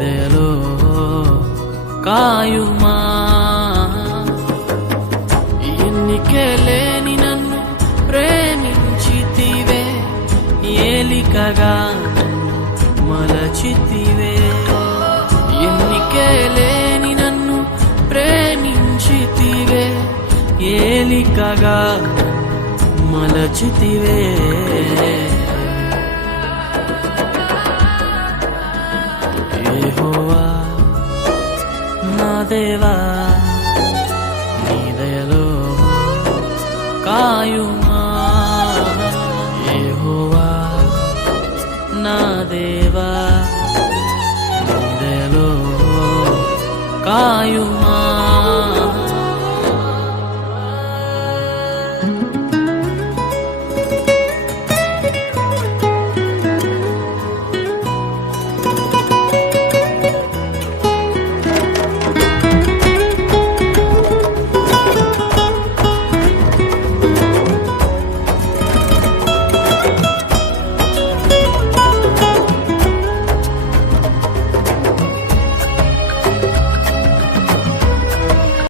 దయలో కాయుమా. ఎన్నికే లేని నన్ను ప్రేమించితివే, ఏలికగా నన్ను మలచితివే. ఎన్నికే లేని నన్ను ప్రేమించితివే, ఏలికగా నన్ను మలచితివే. యెహోవా నా దేవా, నీ దయలో కాయుమా. యెహోవా నా దేవా, నీ దయలో కాయుమా.